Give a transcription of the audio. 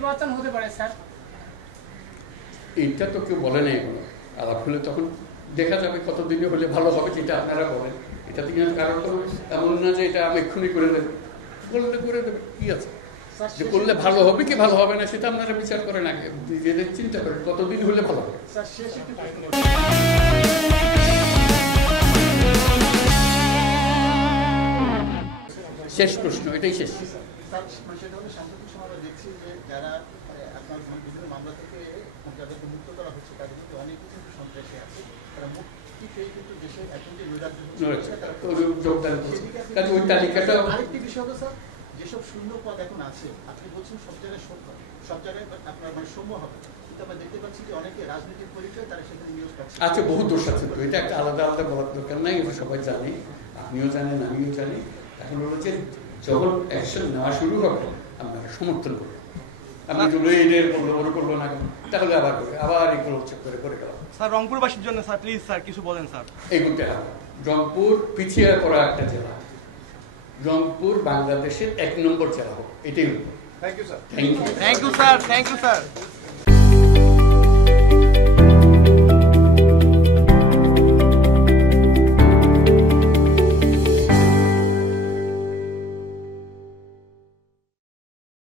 নির্বাচন হতে পারে স্যার? এইটা তো কেউ বলে নাই এগুলো, আলাপ হলে তখন দেখা যাবে কতদিনে হলে ভালো হবে, যেটা আপনারা বলেন। এটা থেকে কারণ তো এমন না যে এটা আমি এক্ষুনি করে দেবো, বললে করে দেবে, কি আছে? যে করলে ভালো হবে কি ভালো হবে না সেটা আপনারা বিচার করেন, আগে নিজেদের চিন্তা করেন কতদিন হলে ভালো হবে। শেষ প্রশ্ন, এটাই শেষ। ওই তালিকাটা আরেকটি বিষয় হলো স্যার, যেসব শূন্য পদ এখন আছে আপনি বলছেন সব জায়গায় সব জায়গায় আপনার মানে সম্ভব হবে, কিন্তু আমরা দেখতে পাচ্ছি যে অনেকে রাজনৈতিক পরিচয় তারা সেখানে নিয়োগ পাচ্ছে। আচ্ছা, বহু দোষ আছে তো, এটা একটা আলাদা আলাদা বলার দরকার নাই, এটা সবাই জানে, আপনিও জানেন আমিও জানি। এখন হলো যে যখন অ্যাকশন নেওয়া শুরু হবে আপনাকে সমর্থন করবে। আপনি এদের করলো ওর করলো না তাহলে আবার করে আবার এগুলো চেক করে করে গেলাম। স্যার রংপুরবাসীর জন্য স্যার প্লিজ স্যার কিছু বলেন স্যার। এগুতে হবে, রংপুর পিছিয়ে পড়া একটা জেলা, রংপুর বাংলাদেশের 1 নম্বর জেলা হোক, এটাই হলো। Thank you sir. Thank you sir, thank you sir.